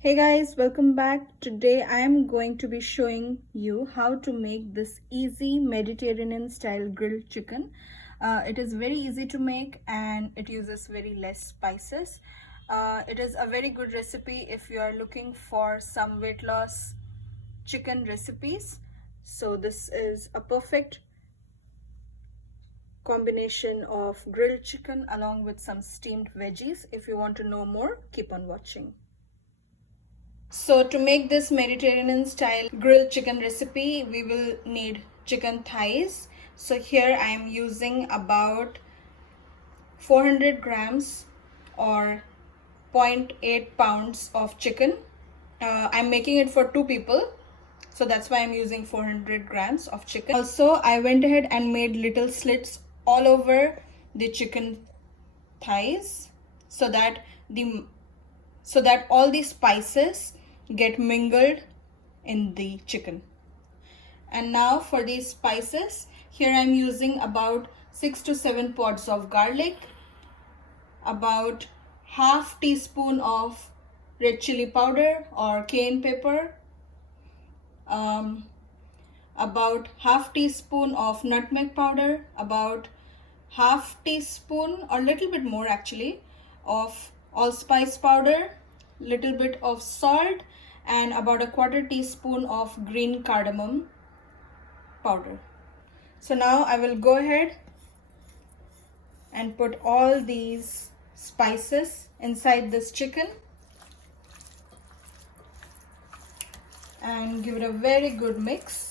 Hey guys, welcome back. Today I am going to be showing you how to make this easy Mediterranean style grilled chicken. It is very easy to make and it uses very less spices. It is a very good recipe if you are looking for some weight loss chicken recipes. So this is a perfect combination of grilled chicken along with some steamed veggies. If you want to know more, keep on watching. So to make this Mediterranean style grilled chicken recipe, we will need chicken thighs. So here I am using about 400 grams or 0.8 pounds of chicken. I'm making it for 2 people. So that's why I'm using 400 grams of chicken. Also, I went ahead and made little slits all over the chicken thighs so that all the spices get mingled in the chicken. And now for these spices, here I'm using about 6 to 7 pods of garlic, about half teaspoon of red chili powder or cayenne pepper, about half teaspoon of nutmeg powder, about half teaspoon or little bit more actually of allspice powder, little bit of salt, and about a quarter teaspoon of green cardamom powder. So now I will go ahead and put all these spices inside this chicken and give it a very good mix.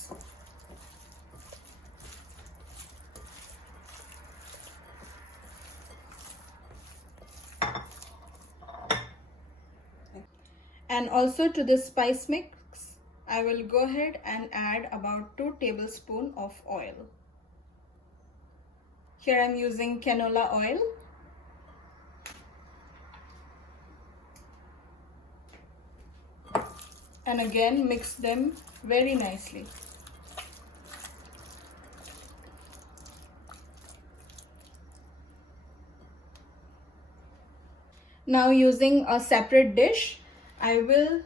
And also to this spice mix, I will go ahead and add about 2 tablespoons of oil. Here I am using canola oil. And again mix them very nicely. Now using a separate dish, I will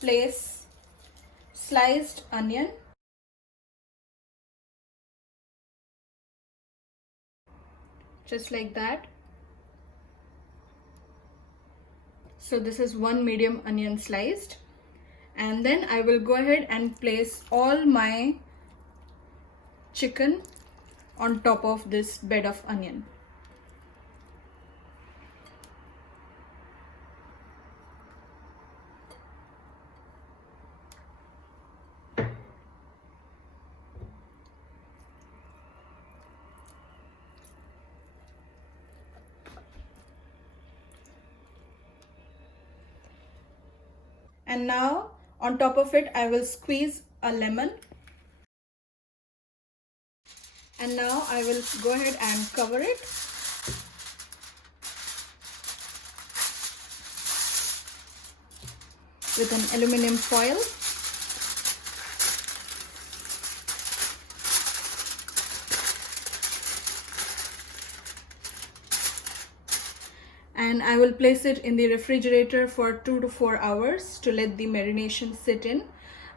place sliced onion, just like that. So this is one medium onion sliced, and then I will go ahead and place all my chicken on top of this bed of onion. And now on top of it, I will squeeze a lemon. And now I will go ahead and cover it. With an aluminum foil. And I will place it in the refrigerator for 2 to 4 hours to let the marination sit in.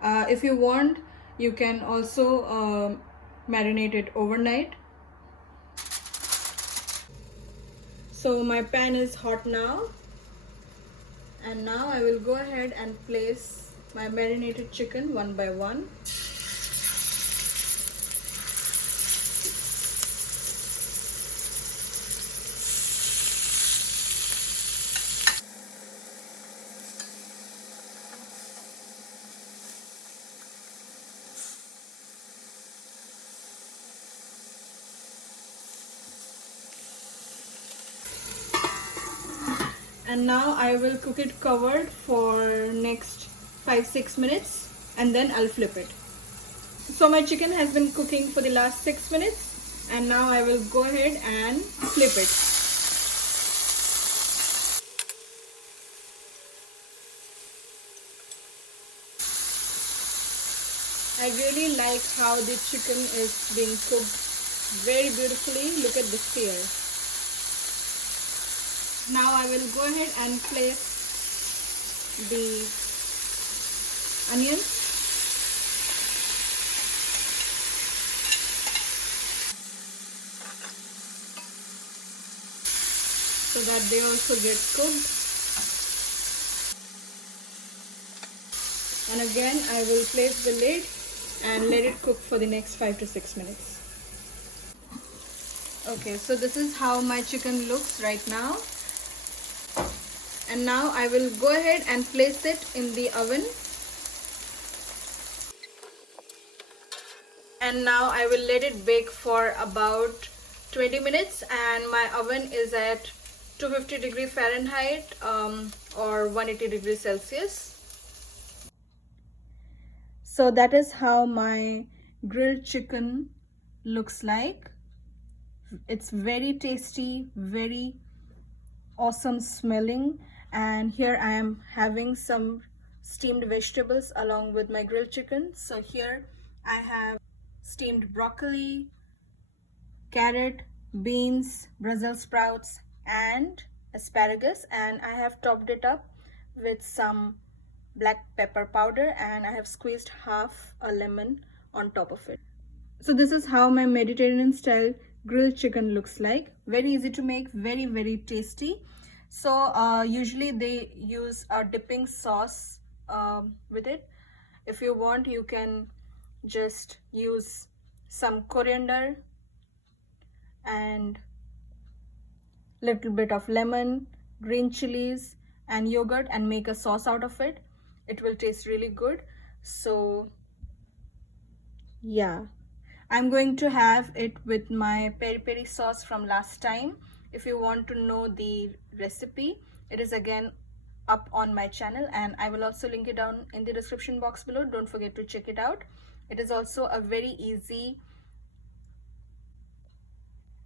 If you want, you can also marinate it overnight. So my pan is hot now, and now I will go ahead and place my marinated chicken one by one. And now I will cook it covered for next 5-6 minutes, and then I'll flip it. So my chicken has been cooking for the last 6 minutes, and now I will go ahead and flip it. I really like how the chicken is being cooked very beautifully. Look at the sear. Now I will go ahead and place the onions. So that they also get cooked. And again I will place the lid and let it cook for the next 5 to 6 minutes. Okay, so this is how my chicken looks right now. And now I will go ahead and place it in the oven. And now I will let it bake for about 20 minutes, and my oven is at 250 degree Fahrenheit or 180 degrees Celsius. So that is how my grilled chicken looks like. It's very tasty, very awesome smelling. And here I am having some steamed vegetables along with my grilled chicken. So here I have steamed broccoli, carrot, beans, Brussels sprouts and asparagus, and I have topped it up with some black pepper powder, and I have squeezed half a lemon on top of it. So this is how my Mediterranean style grilled chicken looks like. Very easy to make, very tasty. So usually they use a dipping sauce with it. If you want, you can just use some coriander and little bit of lemon, green chilies and yogurt and make a sauce out of it. It will taste really good. So yeah, I'm going to have it with my peri peri sauce from last time. If you want to know the recipe, it is again up on my channel, and I will also link it down in the description box below. Don't forget to check it out. It is also a very easy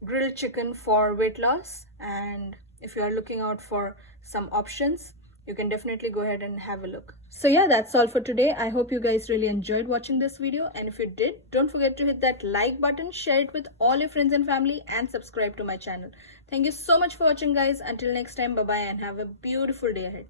grilled chicken for weight loss, and if you are looking out for some options, you can definitely go ahead and have a look. So yeah, that's all for today. I hope you guys really enjoyed watching this video, and if you did, don't forget to hit that like button, share it with all your friends and family, and subscribe to my channel. Thank you so much for watching, guys. Until next time, bye bye, and have a beautiful day ahead.